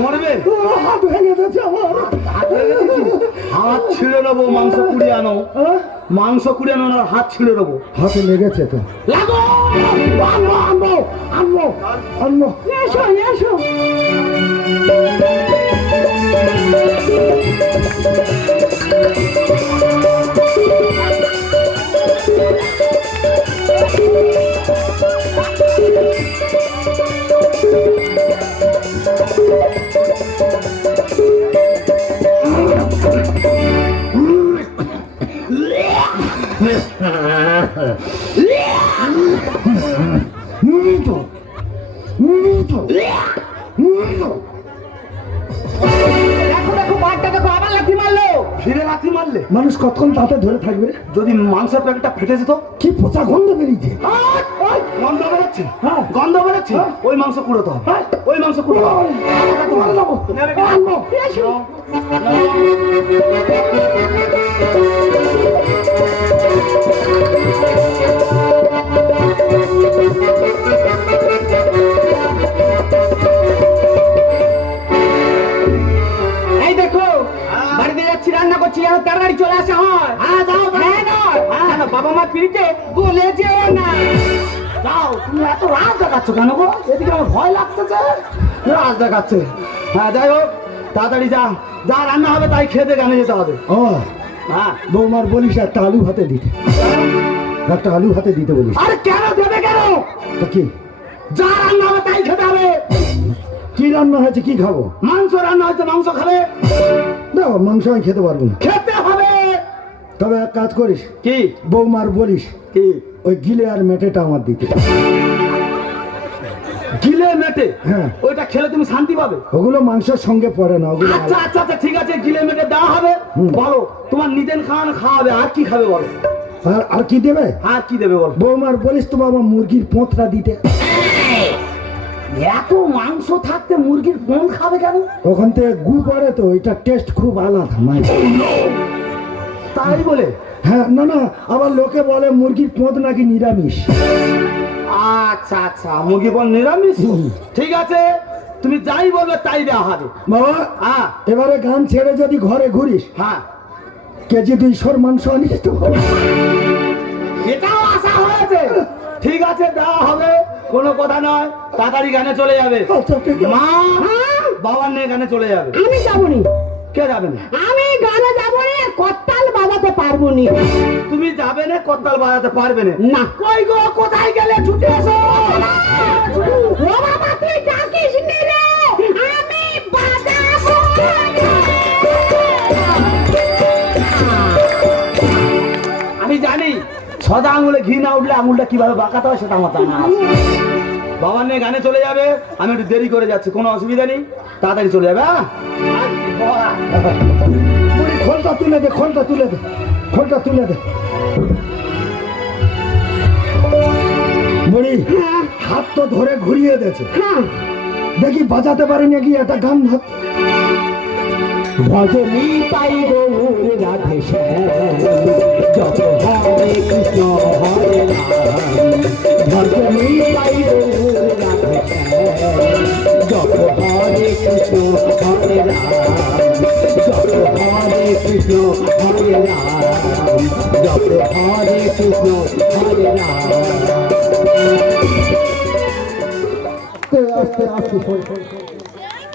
মরবে? হাত ভেঙে দিয়েছে আমার। হাত ছিঁড়ে নেবো, মাংস কুড়িয়ে আনো, মাংস কুড়িয়ে আনো, আর হাত ছিঁড়ে নেবো। হাতে লেগেছে তো। লাগো, আনবো আনবো আনবো আনবো। এসো এসো। দেখো দেখো বাঘটা দেখো, আবার লাথি মারলো। ফিরে লাথি মারলে মানুষ কতক্ষণ তাতে ধরে থাকবে? যদি মাংসের প্যাকেটটা ফেটেছে তো? কি পচা গন্ধ বেরিয়েছে। গন্ধ বেরোচ্ছে, হ্যাঁ। গন্ধ বেরোচ্ছে। ওই মাংস কুড়োতে হবে, হ্যাঁ। ওই মাংস কুড়োতে হবে। মারা যাবো। আনবো। এসো। এই দেখো, বাড়িতে যাচ্ছি, রান্না করছি, আর তাড়াতাড়ি চলে আসা হয়। হ্যাঁ যাও, হ্যাঁ নয়, কেন বাবা মা পিড়িতে গলে যেও না। যাও। তুমি এত রাজ দেখাচ্ছ কেন গো? এদিকে আমার ভয় লাগতেছে। রাজ দেখাচ্ছে। হ্যাঁ যাই হোক, তাড়াতাড়ি যা, যা রান্না হবে তাই খেতে গানে যেতে হবে। ও হ্যাঁ। বৌমার বলিস একটা আলু হাতে দিতে, একটা আলু হাতে দিতে বলিস। আরে কেন দেবে কেন? তো কি যা রান্না হবে তাই খেতে হবে। কি রান্না হয়েছে, কি খাবো? মাংস রান্না হয়েছে, মাংস খাবে। দাও, মাংস আমি খেতে পারবো না। খেতে হবে। তবে এক কাজ করিস, কি? বৌমার বলিস কি? ওই গিলে আর মেটেটা আমার দিতে। গিলে মেটে? হ্যাঁ। ওইটা খেলে তুমি শান্তি পাবে। ওগুলো মাংসের সঙ্গে পড়ে না, ওগুলো আচ্ছা আচ্ছা আচ্ছা, ঠিক আছে, গিলে মেটে দেওয়া হবে। বলো তোমার নিজের খাওয়ানো খাওয়াবে, আর কি খাবে বলো? আর কি দেবে? আর কি দেবে বলো? বৌমার বলিস তো বাবা মুরগির পোঁতটা দিতে। এত মাংস থাকতে মুরগির পোঁত খাবে কেন? ওখান থেকে গু পড়ে তো, এটা টেস্ট খুব আলাদা মাছ। তাই বলে? হ্যাঁ, না না, আবার লোকে বলে মুরগির পোঁত নাকি নিরামিষ। আচ্ছা আচ্ছা, মুরগি বল নিরামিষ। ঠিক আছে, তুমি যাই বলবে তাই দেওয়া হবে। বাবা হ্যাঁ এবারে গান ছেড়ে যদি ঘরে ঘুরিস, হ্যাঁ, কেজি 200 মাংস আনিস তো। এটাও আশা হয়েছে। ঠিক আছে, দেওয়া হবে, কোনো কথা নয়। তাড়াতাড়ি গানে চলে যাবে। আচ্ছা, ঠিক আছে। মা বাবার নিয়ে গানে চলে যাবে। আমি যাবো নি, কে যাবে না? আমি গানে যাবো নি, করতাল বাজাতে পারবো নি। তুমি যাবে না, করতাল বাজাতে পারবে না। না। কই গো, কোথায় গেলে? ছুটে এসো। ও বাবা, তুই ডাকিস নি রে, আমি বাজাবো। আমি জানি সদা আঙুলে ঘি না উঠলে আঙুলটা কিভাবে বাঁকাতে হয় সেটা আমার জানা আছে। বাবার নিয়ে গানে চলে যাবে, আমি একটু দেরি করে যাচ্ছি, কোনো অসুবিধা নেই, তাড়াতাড়ি চলে যাবে। হ্যাঁ বুড়ি, খোলটা তুলে দে, খোলটা তুলে দে, খোলটা তুলে দে। বুড়ি হাত তো ধরে ঘুরিয়ে দিয়েছে, হ্যাঁ, দেখি বাজাতে পারি নাকি একটা গান। ভজনী পাই গৌর রাধে শ্যাম, যত হরে কৃষ্ণ হরে রাম। ভজনী পাই গৌর রাধে শ্যাম, যত হরে কৃষ্ণ হরে রাম। যত হরে কৃষ্ণ হরে রাম, যত হরে কৃষ্ণ হরে রাম। আস্তে আস্তে